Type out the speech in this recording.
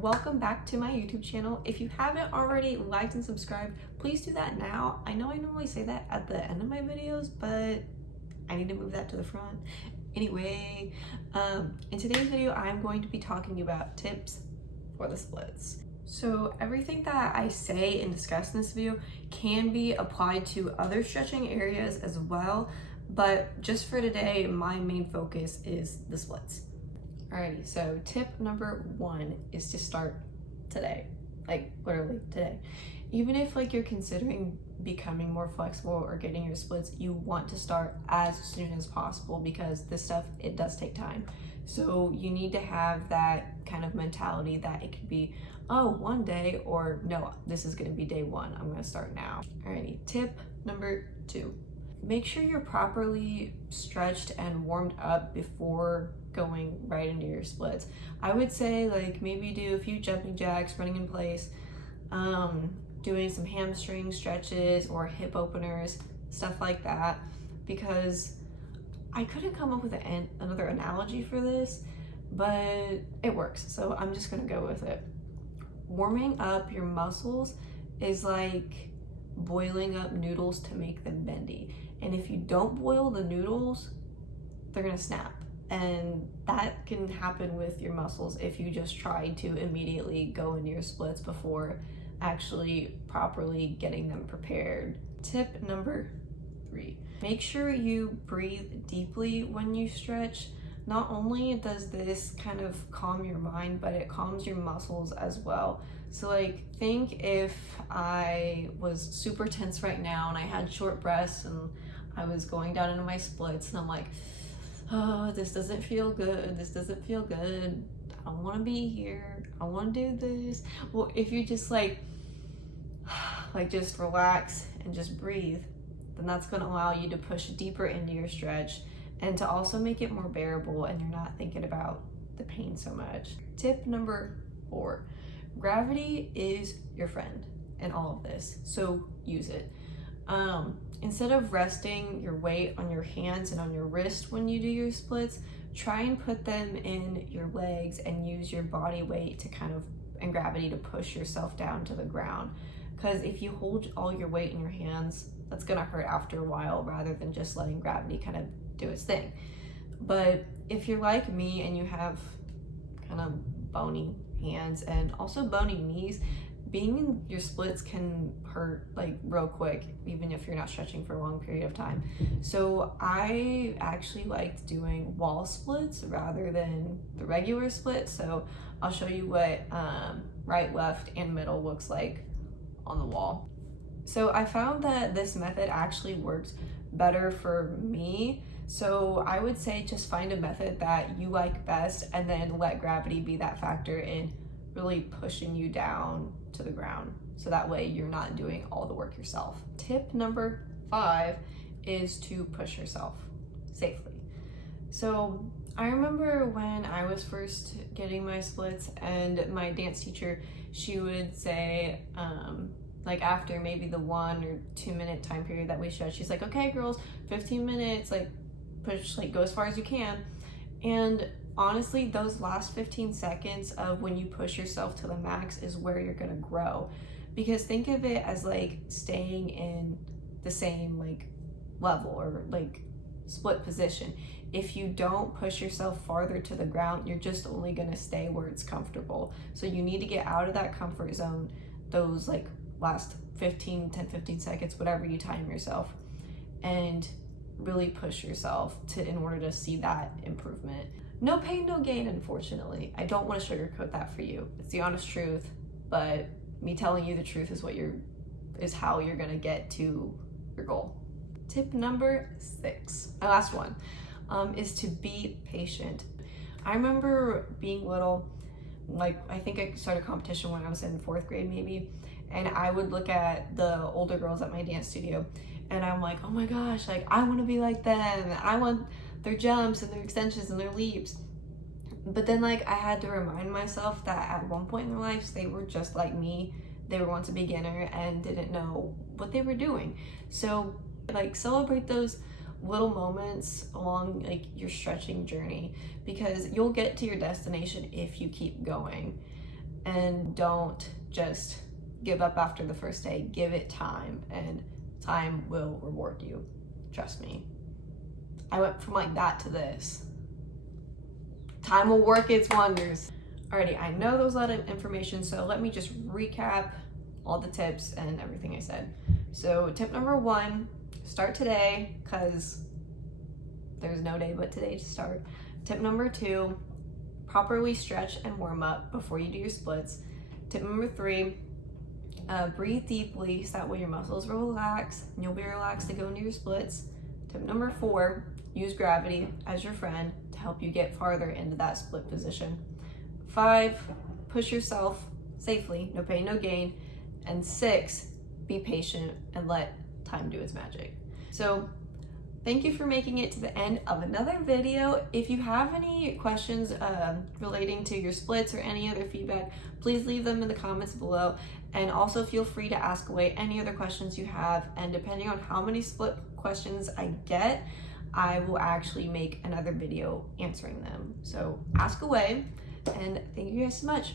and welcome back to my YouTube channel. If you haven't already liked and subscribed, please do that now. I know I normally say that at the end of my videos, but I need to move that to the front. Anyway, in today's video, I'm going to be talking about tips for the splits. So everything that I say and discuss in this video can be applied to other stretching areas as well, but just for today, my main focus is the splits. Alrighty, so tip number 1 is to start today, like literally today. Even if you're considering becoming more flexible or getting your splits, you want to start as soon as possible because this stuff, it does take time. So you need to have that kind of mentality that it could be, oh, one day, or no, this is gonna be day 1, I'm gonna start now. Alrighty, tip number 2. Make sure you're properly stretched and warmed up before going right into your splits. I would say maybe do a few jumping jacks, running in place, doing some hamstring stretches or hip openers, stuff like that, because I couldn't come up with another analogy for this, but it works, so I'm just gonna go with it. Warming up your muscles is like boiling up noodles to make them bendy. And if you don't boil the noodles, they're gonna snap. And that can happen with your muscles if you just try to immediately go into your splits before actually properly getting them prepared. Tip number 3, make sure you breathe deeply when you stretch. Not only does this kind of calm your mind, but it calms your muscles as well. So think if I was super tense right now and I had short breaths and I was going down into my splits and I'm like, oh, this doesn't feel good, this doesn't feel good, I don't want to be here, I want to do this. Well, if you just just relax and just breathe, then that's going to allow you to push deeper into your stretch and to also make it more bearable and you're not thinking about the pain so much. Tip number 4, gravity is your friend in all of this, so use it. Instead of resting your weight on your hands and on your wrist when you do your splits, try and put them in your legs and use your body weight and gravity to push yourself down to the ground. Because if you hold all your weight in your hands, that's gonna hurt after a while rather than just letting gravity kind of do its thing. But if you're like me and you have kind of bony hands and also bony knees, being in your splits can hurt real quick, even if you're not stretching for a long period of time. So I actually liked doing wall splits rather than the regular split. So I'll show you what right, left, and middle looks like on the wall. So I found that this method actually works better for me. So I would say just find a method that you like best and then let gravity be that factor in really pushing you down to the ground. So that way you're not doing all the work yourself. Tip number 5 is to push yourself safely. So I remember when I was first getting my splits and my dance teacher, she would say, after maybe the 1 or 2 minute time period that we stretch, she's like, okay girls, 15 minutes, push, go as far as you can. And honestly, those last 15 seconds of when you push yourself to the max is where you're gonna grow. Because think of it as staying in the same level or split position. If you don't push yourself farther to the ground, you're just only gonna stay where it's comfortable. So you need to get out of that comfort zone, those last 10, 15 seconds, whatever you time yourself, and really push yourself in order to see that improvement. No pain, no gain, unfortunately. I don't want to sugarcoat that for you. It's the honest truth, but me telling you the truth is how you're gonna get to your goal. Tip number 6, my last one, is to be patient. I remember being little, I think I started competition when I was in 4th grade maybe, and I would look at the older girls at my dance studio and I'm like, oh my gosh, I want to be like them. I want their jumps and their extensions and their leaps. But then I had to remind myself that at one point in their lives, they were just like me. They were once a beginner and didn't know what they were doing. So celebrate those little moments along your stretching journey, because you'll get to your destination if you keep going. and don't just give up after the first day. Give it time, and time will reward you. Trust me. I went from like that to this. Time will work its wonders. Alrighty, I know there was a lot of information, so let me just recap all the tips and everything I said. So tip number 1, start today, because there's no day but today to start. Tip number 2, properly stretch and warm up before you do your splits. Tip number 3, breathe deeply so that way your muscles will relax and you'll be relaxed to go into your splits. Tip number 4, use gravity as your friend to help you get farther into that split position. 5, push yourself safely, no pain, no gain. And 6, be patient and let time do its magic. So thank you for making it to the end of another video. If you have any questions relating to your splits or any other feedback, please leave them in the comments below. And also feel free to ask away any other questions you have. And depending on how many split questions I get, I will actually make another video answering them. So ask away, and thank you guys so much.